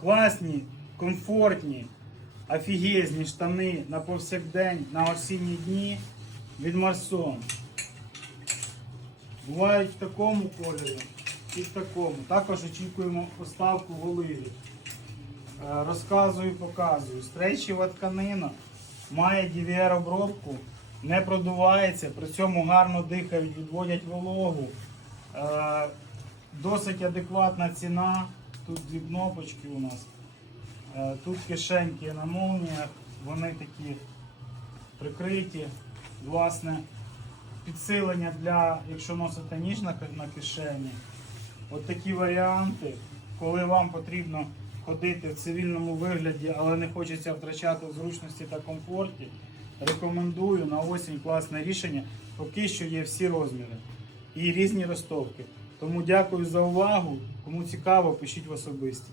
класні, комфортні, офігезні штани на повсякдень, на осінні дні від Марсон. Бувають в такому кольорі і в такому. Також очікуємо поставку в Оливі. Е, Розказую, показую. Стрейчева тканина має DVR обробку, не продувається, при цьому гарно дихають, відводять вологу. Е, Досить адекватна ціна. Тут дві кнопочки у нас. Е, Тут кишеньки на молніях, вони такі прикриті. Власне, підсилення для, якщо носите ніж на, на кишені. От такі варіанти, коли вам потрібно ходити в цивільному вигляді, але не хочеться втрачати зручності та комфорті. Рекомендую на осінь класне рішення. Поки що є всі розміри і різні ростовки. Тому дякую за увагу. Кому цікаво, пишіть в особисті.